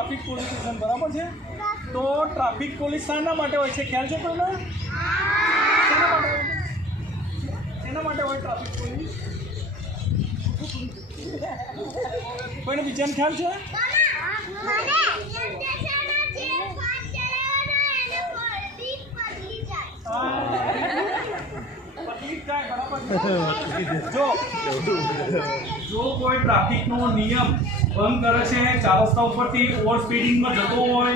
Traffic police station, બરાબર છે? તો ટ્રાફિક પોલીસ શાના માટે હોય છે ખ્યાલ છે તમને? શેના માટે હોય ટ્રાફિક પોલીસ? કોઈને બીજાને ખ્યાલ છે? જો કોઈ ટ્રાફિકનો નિયમ ભંગ કરે છે, 4 રસ્તા ઉપરથી ઓવર સ્પીડિંગમાં જતો હોય,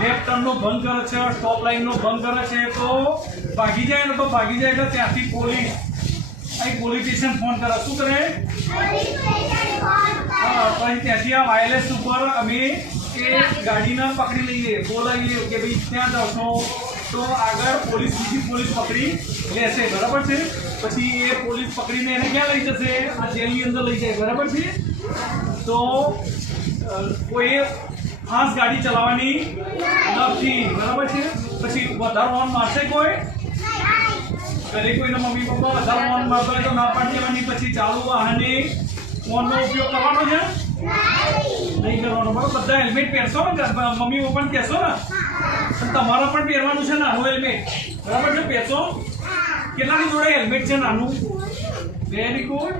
લેફ્ટ ટર્નનો ભંગ કરે છે, સ્ટોપ લાઇનનો ભંગ કરે છે, તો ભાગી જાય ને, તો ભાગી જાય એટલે ત્યાંથી પોલીસ સ્ટેશન ફોન કરે. શું કરે? પછી ત્યાંથી આ વાયરલેસ ઉપર અમે એ ગાડીને પકડી લઈએ, બોલાવીએ કે ભાઈ ત્યાં જાઓ છો, તો આગળ બીજી પોલીસ પકડી લેશે, બરાબર છે? પછી એ પોલીસ પકડીને એને ક્યાં લઈ જશે? આ જેલની અંદર લઈ જાય, બરાબર છે? તો કોઈ ખાસ ગાડી ચલાવવાની નથી, બરાબર છે? પછી વધારે હોર્ન મારશે કોઈ? ઘરે કોઈના મમ્મી પપ્પા વધારે હોર્ન મારતા હોય તો ના પાડી દેવાની. પછી ચાલુ વાહને હોર્નનો ઉપયોગ કરવાનો છે? નહીં કરવાનો, બરાબર? બધા હેલ્મેટ પહેરશો ને? મમ્મી પપ્પાને કહેશો ને? તમારે પણ પહેરવાનું છે નાનું હેલ્મેટ, બરાબર છે? પહેરશો? કેટલાની જોડે હેલ્મેટ છે નાનું? Very good.